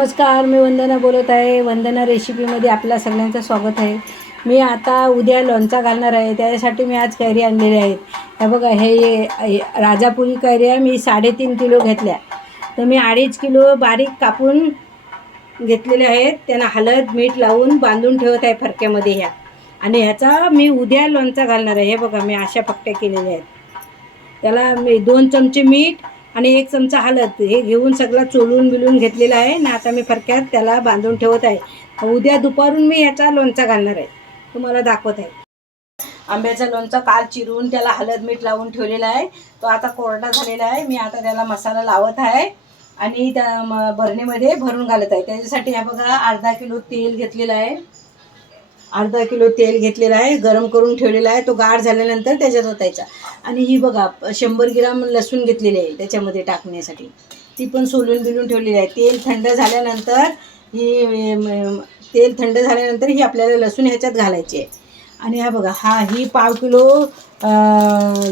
नमस्कार मी वंदना बोलत आहे. वंदना रेसिपीमध्ये आपल्या सगळ्यांचं स्वागत आहे. मी आता उद्या लोणचा घालणार आहे. त्याच्यासाठी मी आज कैरी आणलेल्या आहेत हे बघा हे राजापुरी कैऱ्या मी साडेतीन किलो घेतल्या. तर मी अडीच किलो बारीक कापून घेतलेले आहेत. त्यांना हळद मीठ लावून बांधून ठेवत आहे फरक्यामध्ये ह्या. आणि ह्याचा मी उद्या लोणचा घालणार आहे. हे बघा मी अशा पट्ट्या केलेल्या आहेत. त्याला मी दोन चमचे मीठ आणि एक चमचा हळद हे घेऊन सगळं चोलून बिलून घेतलेला आहे. आणि आता मी फरक्यात त्याला बांधून ठेवत आहे. उद्या दुपारून मी ह्याचा लोणचा घालणार आहे. तुम्हाला दाखवत आहे. आंब्याचा लोणचा काल चिरून त्याला हळद मीठ लावून ठेवलेला आहे. तो आता कोरडा झालेला आहे. मी आता त्याला मसाला लावत आहे. आणि त्या म- बरणीमध्ये भरून घालत आहे. त्याच्यासाठी हा बघा अर्धा किलो तेल घेतलेलं आहे. अर्धा किलो तेल घेतलेलं आहे गरम करून ठेवलेला आहे तो गार झाल्यानंतर त्याच्यात ओतायचा. आणि ही बघा शंभर ग्राम लसूण घेतलेली आहे त्याच्यामध्ये टाकण्यासाठी. ती पण सोलून बिलून ठेवलेली आहे. तेल थंड झाल्यानंतर ही तेल थंड झाल्यानंतर ही आपल्याला लसूण ह्याच्यात घालायची. आहे आणि हा बघा हा ही पाव किलो अं,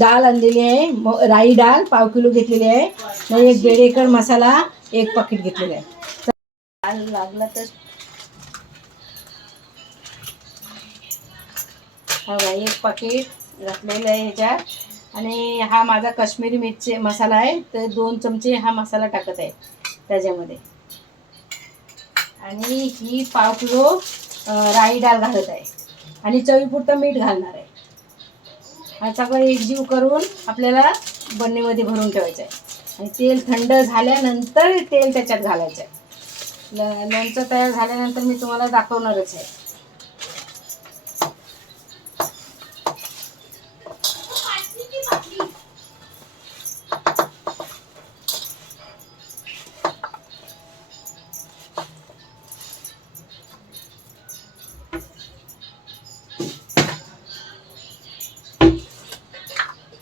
डाळ आणलेली आहे. राई डाळ पाव किलो घेतलेली आहे. मग एक बेडेकर मसाला एक पाकिट घेतलेलं आहे. लागला तर हवा एक पाकिट घातलेलं आहे ह्याच्यात. आणि हा माझा काश्मीरी मिरची मसाला आहे. तर दोन चमचे हा मसाला टाकत आहे त्याच्यामध्ये. आणि ही पाव किलो राई डाळ घालत आहे. आणि चवीपुरतं मीठ घालणार आहे. हा सगळं एकजीव करून आपल्याला बरणीमध्ये भरून ठेवायचं आहे. आणि तेल थंड झाल्यानंतर तेल त्याच्यात घालायचं आहे. ल लोणचं तयार झाल्यानंतर मी तुम्हाला दाखवणारच आहे.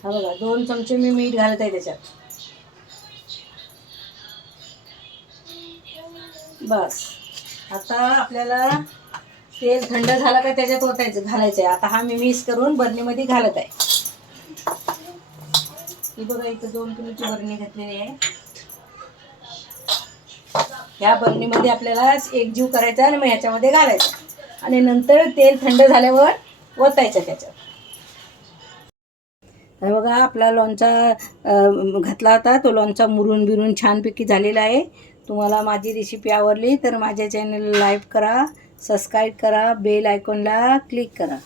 हा बघा दोन चमचे मी मीठ घालत आहे त्याच्यात. बस. आता आपल्याला तेल थंड झालं का त्याच्यात ओतायचं घालायचं आहे आता हा मी मिक्स करून बरणीमध्ये घालत आहे. ही बघा इथं दोन किलोची बरणी घातलेली आहे. ह्या बरणीमध्ये आपल्याला एकजीव करायचा आणि मग ह्याच्यामध्ये घालायचं. आणि नंतर तेल थंड झाल्यावर ओतायचं त्याच्यात. तर बघा आपला लोणचा घातला होता. तो लोणचा मुरून बिरून छानपैकी झालेला आहे. तुम्हाला माझी रेसिपी आवडली तर माझ्या चॅनलला लाईक करा सबस्क्राईब करा बेल आयकॉनला क्लिक करा.